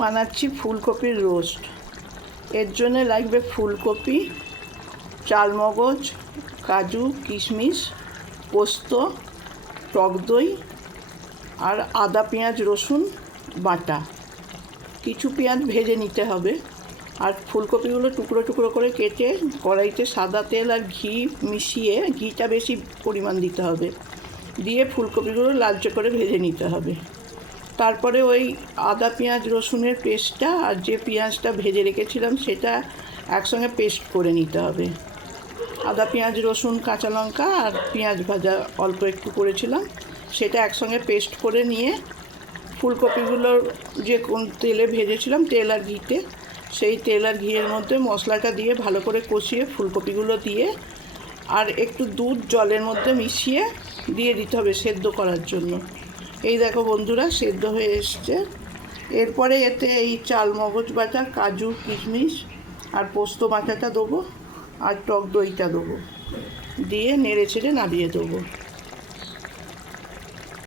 বানাচ্ছি ফুলকপির রোস্ট। এর জন্য লাগবে ফুলকপি, চালমগজ, কাজু, কিশমিশ, পোস্ত, টক দই আর আদা, পেঁয়াজ, রসুন বাটা। কিছু পেঁয়াজ ভেজে নিতে হবে। আর ফুলকপিগুলো টুকরো টুকরো করে কেটে কড়াইতে সাদা তেল আর ঘি মিশিয়ে, ঘিটা বেশি পরিমাণ দিতে হবে, দিয়ে ফুলকপিগুলো লালচে করে ভেজে নিতে হবে। তারপরে ওই আদা, পেঁয়াজ, রসুনের পেস্টটা আর যে পেঁয়াজটা ভেজে রেখেছিলাম সেটা একসঙ্গে পেস্ট করে নিতে হবে। আদা, পেঁয়াজ, রসুন, কাঁচা লঙ্কা আর পেঁয়াজ ভাজা অল্প একটু করেছিলাম, সেটা একসঙ্গে পেস্ট করে নিয়ে ফুলকপিগুলো যে কোন তেলে ভেজেছিলাম, তেল আর ঘিতে, সেই তেল আর ঘিয়ের মধ্যে মশলাটা দিয়ে ভালো করে কষিয়ে ফুলকপিগুলো দিয়ে আর একটু দুধ জলের মধ্যে মিশিয়ে দিয়ে দিতে হবে সেদ্ধ করার জন্য। এই দেখো বন্ধুরা, সেদ্ধ হয়ে এসছে। এরপরে এতে এই চালমগজ বাটা, কাজু, কিশমিশ আর পোস্ত বাটাটা দেবো আর টক দইটা দেবো, দিয়ে নেড়ে ছেড়ে নামিয়ে দেবো।